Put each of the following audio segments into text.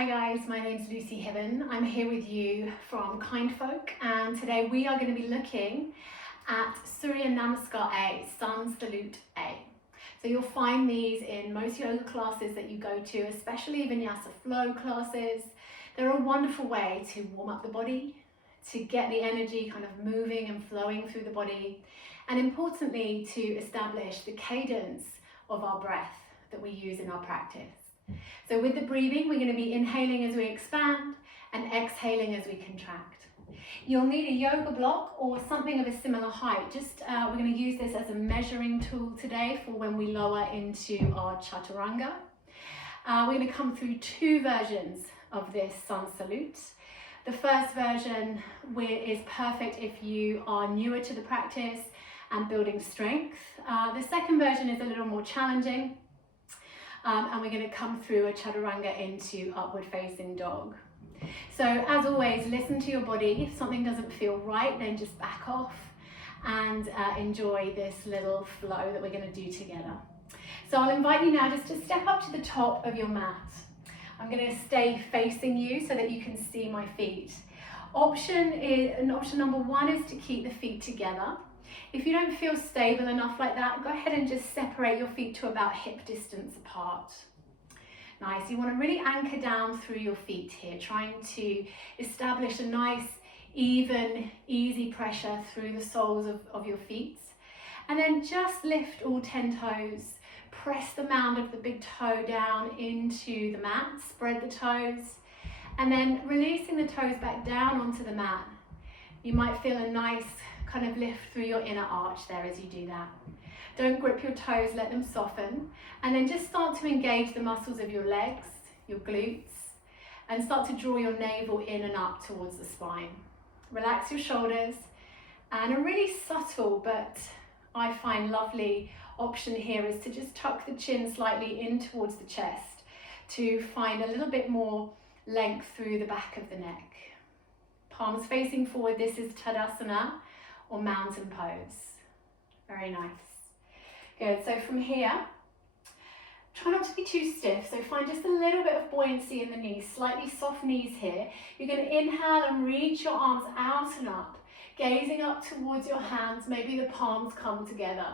Hi guys, my name's Lucy Hibben. I'm here with you from Kindfolk, and today we are going to be looking at Surya Namaskar A, Sun Salute A. So you'll find these in most yoga classes that you go to, especially Vinyasa flow classes. They're a wonderful way to warm up the body, to get the energy kind of moving and flowing through the body, and importantly to establish the cadence of our breath that we use in our practice. So with the breathing, we're going to be inhaling as we expand and exhaling as we contract. You'll need a yoga block or something of a similar height. We're going to use this as a measuring tool today for when we lower into our chaturanga. We're going to come through two versions of this sun salute. The first version is perfect if you are newer to the practice and building strength. The second version is a little more challenging. And we're going to come through a chaturanga into upward facing dog. So as always, listen to your body. If something doesn't feel right, then just back off and enjoy this little flow that we're going to do together. So I'll invite you now just to step up to the top of your mat. I'm going to stay facing you so that you can see my feet. Option number one is to keep the feet together. If you don't feel stable enough like that, go ahead and just separate your feet to about hip distance apart. Nice, you want to really anchor down through your feet here, trying to establish a nice, even, easy pressure through the soles of your feet. And then just lift all 10 toes, press the mound of the big toe down into the mat, spread the toes, and then releasing the toes back down onto the mat. You might feel a nice kind of lift through your inner arch there as you do that. Don't grip your toes, let them soften, and then just start to engage the muscles of your legs, your glutes, and start to draw your navel in and up towards the spine. Relax your shoulders, and a really subtle but I find lovely option here is to just tuck the chin slightly in towards the chest to find a little bit more length through the back of the neck. Palms facing forward, this is Tadasana, or mountain pose. Very nice. Good, so from here, try not to be too stiff, so find just a little bit of buoyancy in the knees, slightly soft knees here. You're going to inhale and reach your arms out and up, gazing up towards your hands, maybe the palms come together.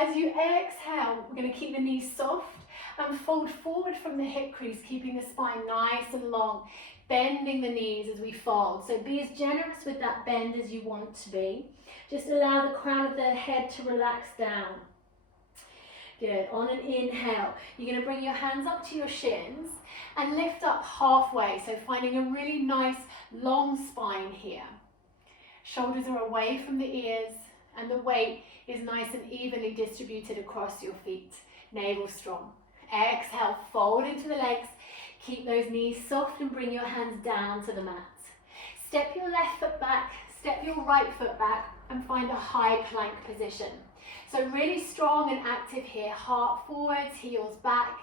As you exhale, we're going to keep the knees soft and fold forward from the hip crease, keeping the spine nice and long, bending the knees as we fold. So be as generous with that bend as you want to be. Just allow the crown of the head to relax down. Good. On an inhale, you're going to bring your hands up to your shins and lift up halfway. So finding a really nice long spine here. Shoulders are away from the ears and the weight is nice and evenly distributed across your feet. Navel strong. Exhale, fold into the legs. Keep those knees soft and bring your hands down to the mat. Step your left foot back, step your right foot back and find a high plank position. So really strong and active here, heart forwards, heels back,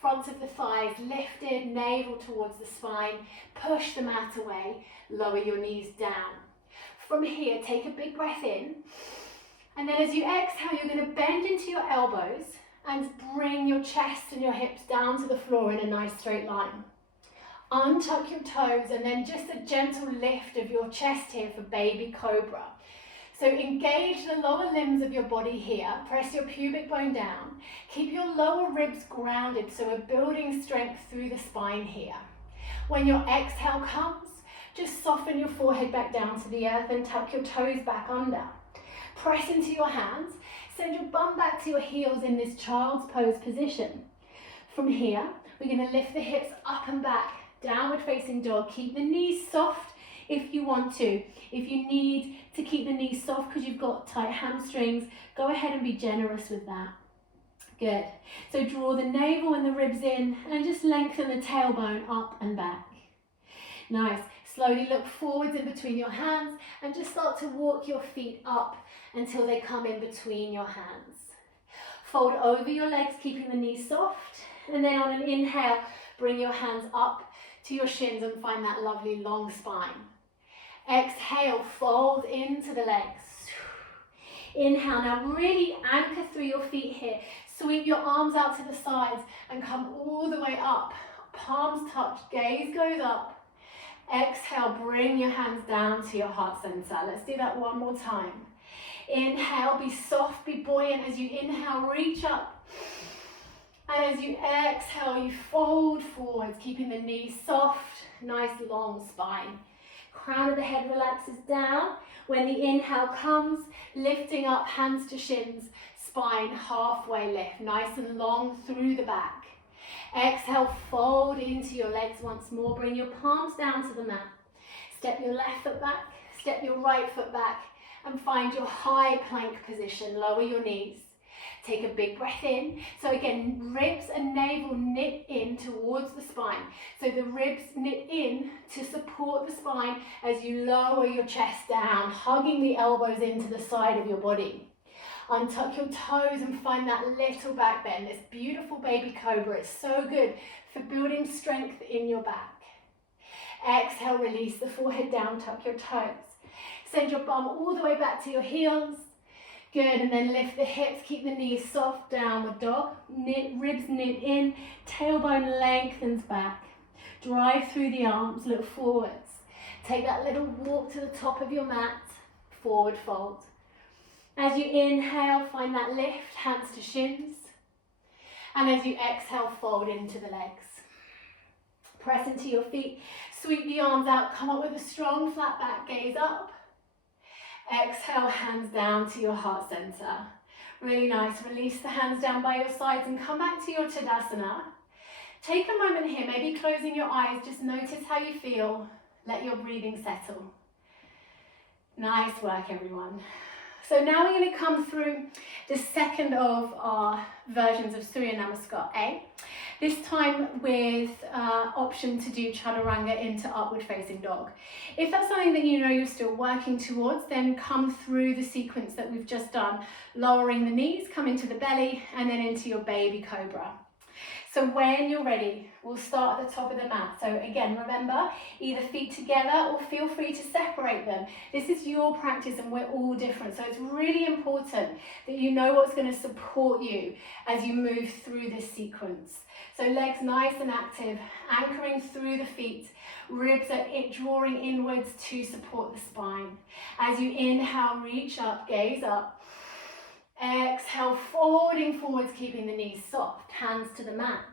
front of the thighs lifted, navel towards the spine, push the mat away, lower your knees down. From here, take a big breath in, and then as you exhale, you're going to bend into your elbows and bring your chest and your hips down to the floor in a nice straight line. Untuck your toes and then just a gentle lift of your chest here for baby cobra. So engage the lower limbs of your body here, press your pubic bone down, keep your lower ribs grounded so we're building strength through the spine here. When your exhale comes, just soften your forehead back down to the earth and tuck your toes back under. Press into your hands, send your bum back to your heels in this child's pose position. From here, we're going to lift the hips up and back, downward facing dog. Keep the knees soft if you want to. If you need to keep the knees soft because you've got tight hamstrings, go ahead and be generous with that. Good. So draw the navel and the ribs in and just lengthen the tailbone up and back. Nice. Slowly look forwards in between your hands and just start to walk your feet up until they come in between your hands. Fold over your legs, keeping the knees soft, and then on an inhale, bring your hands up to your shins and find that lovely long spine. Exhale, fold into the legs. Inhale, now really anchor through your feet here. Sweep your arms out to the sides and come all the way up palms touch, gaze goes up. Exhale, bring your hands down to your heart center. Let's do that one more time. Inhale, be soft, be buoyant. As you inhale, reach up. And as you exhale, you fold forwards, keeping the knees soft, nice long spine. Crown of the head relaxes down. When the inhale comes, lifting up, hands to shins, spine halfway lift, nice and long through the back. Exhale, fold into your legs once more. Bring your palms down to the mat. Step your left foot back, step your right foot back, and find your high plank position. Lower your knees. Take a big breath in. So again, ribs and navel knit in towards the spine. So the ribs knit in to support the spine as you lower your chest down, hugging the elbows into the side of your body. Untuck your toes and find that little back bend. This beautiful baby cobra. It's so good for building strength in your back. Exhale, release the forehead down, tuck your toes. Send your bum all the way back to your heels. Good, and then lift the hips, keep the knees soft, downward dog. Ribs knit in, tailbone lengthens back. Drive through the arms, look forwards. Take that little walk to the top of your mat, forward fold. As you inhale, find that lift, hands to shins. And as you exhale, fold into the legs. Press into your feet, sweep the arms out, come up with a strong flat back, gaze up. Exhale, hands down to your heart center. Really nice. Release the hands down by your sides and come back to your Tadasana. Take a moment here, maybe closing your eyes. Just notice how you feel. Let your breathing settle. Nice work, everyone. So now we're going to come through the second of our versions of Surya Namaskar A. This time with option to do Chaturanga into upward facing dog. If that's something that you know you're still working towards, then come through the sequence that we've just done, lowering the knees, come into the belly, and then into your baby cobra. So when you're ready, we'll start at the top of the mat. So again, remember, either feet together or feel free to separate them. This is your practice and we're all different. So it's really important that you know what's going to support you as you move through this sequence. So legs nice and active, anchoring through the feet. Ribs are drawing inwards to support the spine. As you inhale, reach up, gaze up. Exhale, folding forwards, keeping the knees soft, hands to the mat.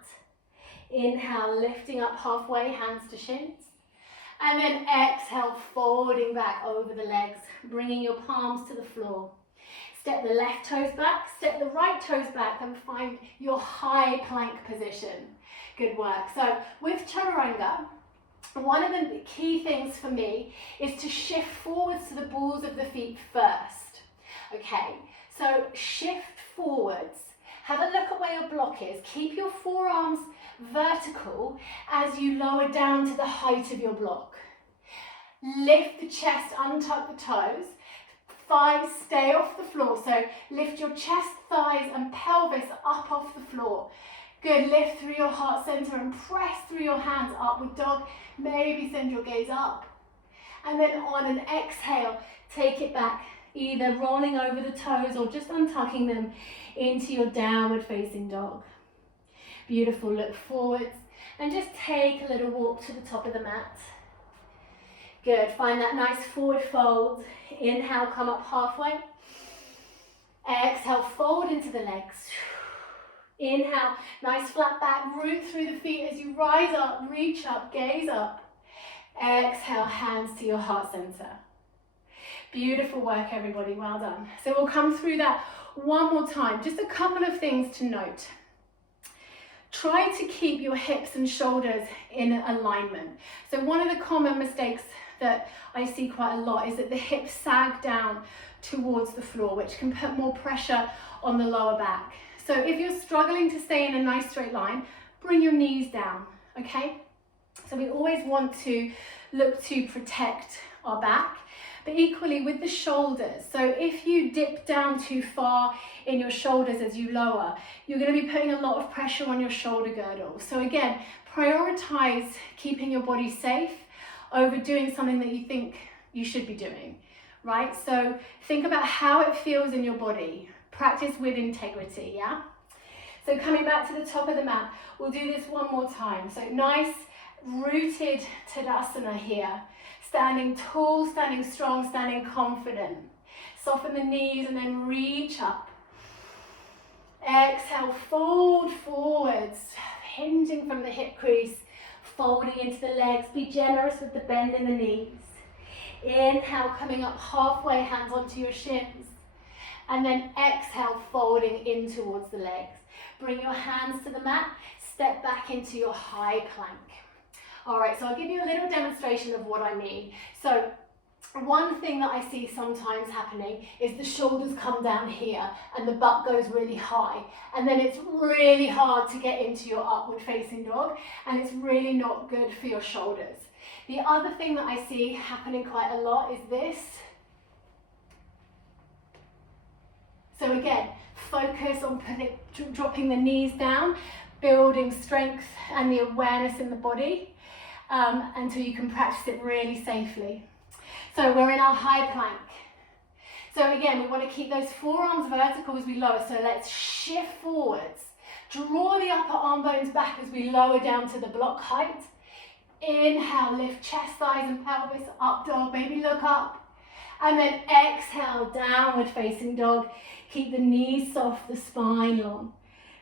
Inhale, lifting up halfway, hands to shins. And then exhale, folding back over the legs, bringing your palms to the floor. Step the left toes back, step the right toes back, and find your high plank position. Good work. So with Chaturanga, one of the key things for me is to shift forwards to the balls of the feet first. Okay. So shift forwards, have a look at where your block is, keep your forearms vertical as you lower down to the height of your block. Lift the chest, untuck the toes, thighs stay off the floor, so lift your chest, thighs and pelvis up off the floor. Good, lift through your heart center and press through your hands, upward dog, maybe send your gaze up. And then on an exhale, take it back. Either rolling over the toes or just untucking them into your downward facing dog. Beautiful, look forwards and just take a little walk to the top of the mat. Good, find that nice forward fold. Inhale, come up halfway. Exhale, fold into the legs. Inhale, nice flat back, root through the feet as you rise up, reach up, gaze up. Exhale, hands to your heart center. Beautiful work, everybody, well done. So we'll come through that one more time. Just a couple of things to note. Try to keep your hips and shoulders in alignment. So one of the common mistakes that I see quite a lot is that the hips sag down towards the floor, which can put more pressure on the lower back. So if you're struggling to stay in a nice straight line, bring your knees down, okay? So we always want to look to protect our back. But equally with the shoulders, so if you dip down too far in your shoulders as you lower, you're going to be putting a lot of pressure on your shoulder girdle. So again, prioritize keeping your body safe over doing something that you think you should be doing, right? So think about how it feels in your body. Practice with integrity, yeah? So coming back to the top of the mat, we'll do this one more time. So nice rooted Tadasana here. Standing tall, standing strong, standing confident. Soften the knees and then reach up. Exhale, fold forwards, hinging from the hip crease, folding into the legs. Be generous with the bend in the knees. Inhale, coming up halfway, hands onto your shins. And then exhale, folding in towards the legs. Bring your hands to the mat, step back into your high plank. All right, so I'll give you a little demonstration of what I mean. So one thing that I see sometimes happening is the shoulders come down here and the butt goes really high, and then it's really hard to get into your upward facing dog, and it's really not good for your shoulders. The other thing that I see happening quite a lot is this. So again, focus on dropping the knees down, building strength and the awareness in the body until you can practice it really safely. So we're in our high plank. So again, we want to keep those forearms vertical as we lower. So let's shift forwards. Draw the upper arm bones back as we lower down to the block height. Inhale, lift chest, thighs and pelvis, up dog, maybe look up. And then exhale, downward facing dog. Keep the knees soft, the spine long.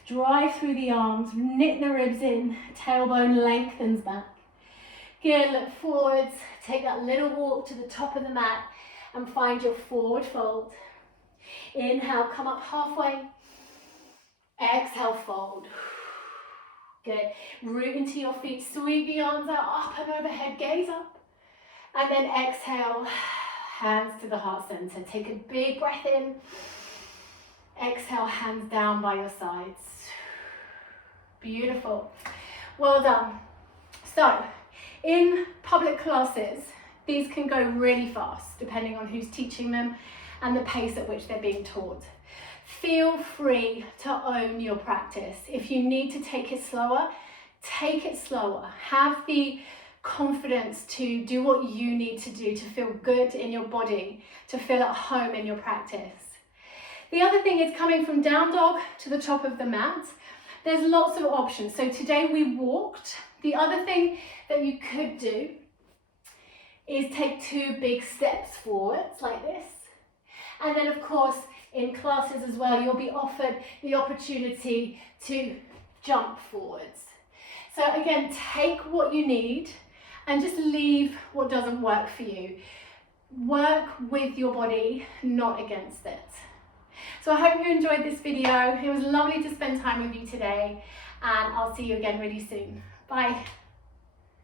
Drive through the arms, knit the ribs in, tailbone lengthens back. Good, look forwards, take that little walk to the top of the mat and find your forward fold. Inhale, come up halfway. Exhale, fold. Good. Root into your feet, sweep the arms out, up and overhead, gaze up. And then exhale, hands to the heart center. Take a big breath in. Exhale, hands down by your sides. Beautiful. Well done. So, in public classes, these can go really fast, depending on who's teaching them and the pace at which they're being taught. Feel free to own your practice. If you need to take it slower, take it slower. Have the confidence to do what you need to do to feel good in your body, to feel at home in your practice. The other thing is coming from down dog to the top of the mat. There's lots of options. So today we walked. The other thing that you could do is take 2 big steps forwards like this. And then of course, in classes as well, you'll be offered the opportunity to jump forwards. So again, take what you need and just leave what doesn't work for you. Work with your body, not against it. So I hope you enjoyed this video. It was lovely to spend time with you today, and I'll see you again really soon. Bye.